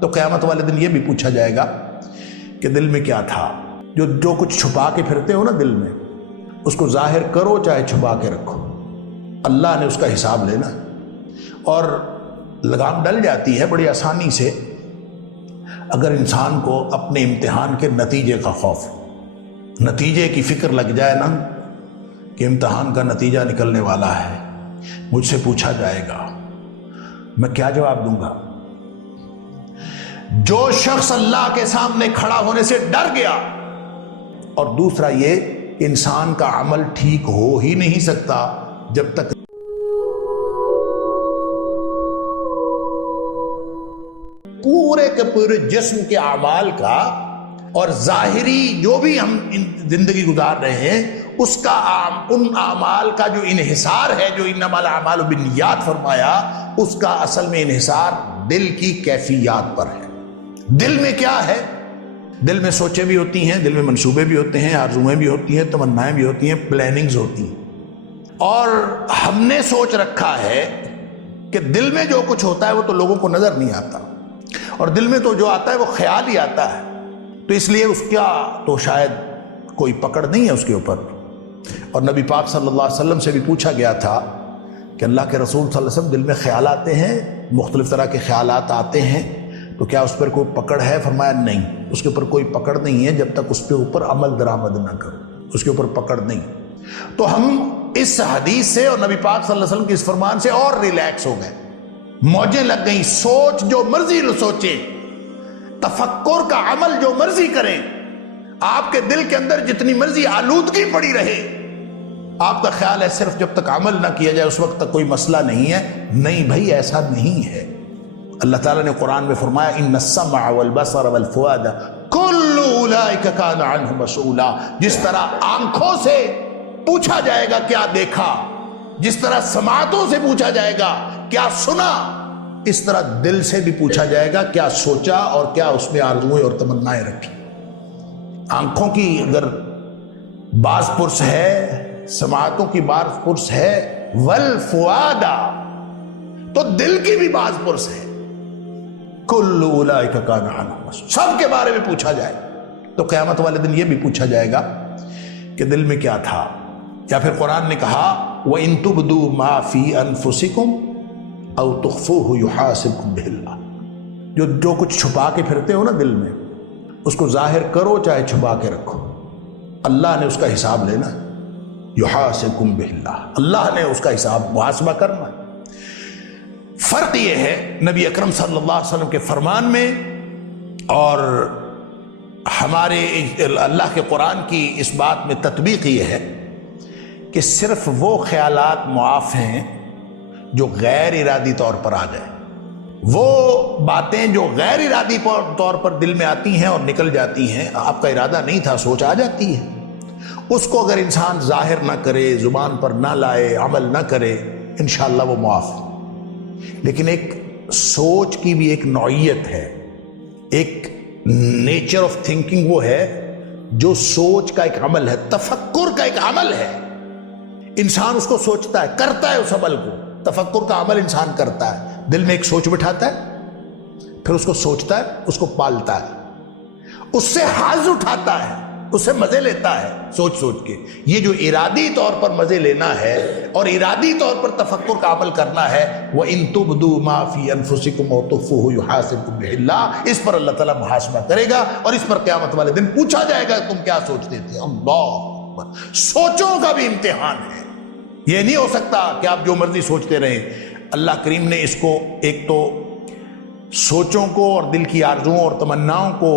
تو قیامت والے دن یہ بھی پوچھا جائے گا کہ دل میں کیا تھا. جو کچھ چھپا کے پھرتے ہو نا دل میں، اس کو ظاہر کرو چاہے چھپا کے رکھو، اللہ نے اس کا حساب لینا. اور لگام ڈل جاتی ہے بڑی آسانی سے اگر انسان کو اپنے امتحان کے نتیجے کا خوف، نتیجے کی فکر لگ جائے نا کہ امتحان کا نتیجہ نکلنے والا ہے، مجھ سے پوچھا جائے گا، میں کیا جواب دوں گا. جو شخص اللہ کے سامنے کھڑا ہونے سے ڈر گیا، اور دوسرا یہ انسان کا عمل ٹھیک ہو ہی نہیں سکتا جب تک پورے کے پورے جسم کے اعمال کا اور ظاہری جو بھی ہم زندگی گزار رہے ہیں اس کا ان اعمال کا جو انحصار ہے، جو انما الاعمال بالنیات فرمایا، اس کا اصل میں انحصار دل کی کیفیات پر ہے. دل میں کیا ہے؟ دل میں سوچیں بھی ہوتی ہیں، دل میں منصوبے بھی ہوتے ہیں، آرزویں بھی ہوتی ہیں، تمنائیں بھی ہوتی ہیں، پلاننگز ہوتی ہیں. اور ہم نے سوچ رکھا ہے کہ دل میں جو کچھ ہوتا ہے وہ تو لوگوں کو نظر نہیں آتا، اور دل میں تو جو آتا ہے وہ خیال ہی آتا ہے، تو اس لیے اس کا تو شاید کوئی پکڑ نہیں ہے اس کے اوپر. اور نبی پاک صلی اللہ علیہ وسلم سے بھی پوچھا گیا تھا کہ اللہ کے رسول صلی اللہ علیہ وسلم دل میں خیال آتے ہیں، مختلف طرح کے خیالات آتے ہیں، تو کیا اس پر کوئی پکڑ ہے؟ فرمایا نہیں، اس کے اوپر کوئی پکڑ نہیں ہے جب تک اس کے اوپر عمل درآمد نہ کرو، اس کے اوپر پکڑ نہیں. تو ہم اس حدیث سے اور نبی پاک صلی اللہ علیہ وسلم کے اس فرمان سے اور ریلیکس ہو گئے، موجیں لگ گئیں. سوچ جو مرضی سوچے، تفکر کا عمل جو مرضی کریں، آپ کے دل کے اندر جتنی مرضی آلودگی پڑی رہے، آپ کا خیال ہے صرف جب تک عمل نہ کیا جائے اس وقت تک کوئی مسئلہ نہیں ہے. نہیں بھائی، ایسا نہیں ہے. اللہ تعالیٰ نے قرآن میں فرمایا ان السمع والبصر والفؤاد کل اولئک کان عنہ مسئولا. جس طرح آنکھوں سے پوچھا جائے گا کیا دیکھا، جس طرح سماعتوں سے پوچھا جائے گا کیا سنا، اس طرح دل سے بھی پوچھا جائے گا کیا سوچا اور کیا اس میں آرزویں اور تمنائیں رکھی. آنکھوں کی اگر باز پرس ہے، سماعتوں کی باز پرس ہے، والفؤاد، تو دل کی بھی باز پرس ہے. کل اولئک کان عنہ مسئولا، سب کے بارے میں پوچھا جائے. تو قیامت والے دن یہ بھی پوچھا جائے گا کہ دل میں کیا تھا. یا پھر قرآن نے کہا وَإِن تُبْدُوا مَا فِي أَنفُسِكُمْ أَوْ تُخْفُوهُ يُحَاسِبْكُمْ بِهِ اللَّهُ. جو کچھ چھپا کے پھرتے ہو نا دل میں، اس کو ظاہر کرو چاہے چھپا کے رکھو، اللہ نے اس کا حساب لینا. يُحَاسِبْكُمْ بِهِ اللَّهُ، اللہ نے اس کا حساب محاسبہ کرنا. فرق یہ ہے نبی اکرم صلی اللہ علیہ وسلم کے فرمان میں اور ہمارے اللہ کے قرآن کی اس بات میں تطبیق یہ ہے کہ صرف وہ خیالات معاف ہیں جو غیر ارادی طور پر آ جائیں. وہ باتیں جو غیر ارادی طور پر دل میں آتی ہیں اور نکل جاتی ہیں، آپ کا ارادہ نہیں تھا، سوچ آ جاتی ہے، اس کو اگر انسان ظاہر نہ کرے، زبان پر نہ لائے، عمل نہ کرے، انشاءاللہ وہ معاف. لیکن ایک سوچ کی بھی ایک نوعیت ہے، ایک نیچر آف تھنکنگ وہ ہے جو سوچ کا ایک عمل ہے، تفکر کا ایک عمل ہے. انسان اس کو سوچتا ہے، کرتا ہے اس عمل کو. تفکر کا عمل انسان کرتا ہے، دل میں ایک سوچ بٹھاتا ہے، پھر اس کو سوچتا ہے، اس کو پالتا ہے، اس سے حظ اٹھاتا ہے، اس سے مزے لیتا ہے سوچ کے. یہ جو ارادی طور پر مزے لینا ہے اور ارادی طور پر تفکر کا عمل کرنا ہے، وَإِن تُبْدُوا مَا فِي أَنفُسِكُمْ أَوْ تُخْفُوهُ يُحَاسِبْكُمْ بِهِ اللَّهُ. اس پر اللہ تعالیٰ محاسبہ کرے گا اور اس پر قیامت والے دن پوچھا جائے گا تم کیا سوچتے تھے. اللہ اکبر. سوچوں کا بھی امتحان ہے. یہ نہیں ہو سکتا کہ آپ جو مرضی سوچتے رہیں. اللہ کریم نے اس کو ایک تو سوچوں کو اور دل کی آرزوؤں اور تمناؤں کو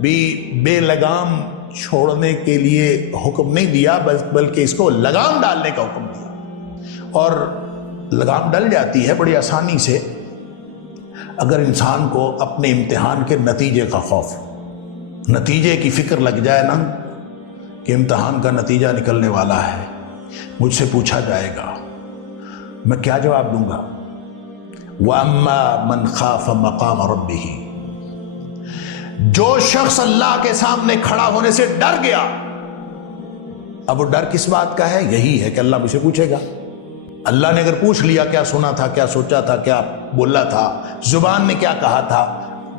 بھی بے لگام چھوڑنے کے لیے حکم نہیں دیا، بلکہ اس کو لگام ڈالنے کا حکم دیا. اور لگام ڈل جاتی ہے بڑی آسانی سے اگر انسان کو اپنے امتحان کے نتیجے کا خوف، نتیجے کی فکر لگ جائے نا کہ امتحان کا نتیجہ نکلنے والا ہے، مجھ سے پوچھا جائے گا، میں کیا جواب دوں گا. وَأَمَّا مَنْ خَافَ مَقَامَ رَبِّهِ، جو شخص اللہ کے سامنے کھڑا ہونے سے ڈر گیا. اب وہ ڈر کس بات کا ہے؟ یہی ہے کہ اللہ مجھ سے پوچھے گا. اللہ نے اگر پوچھ لیا کیا سنا تھا، کیا سوچا تھا، کیا بولا تھا، زبان نے کیا کہا تھا،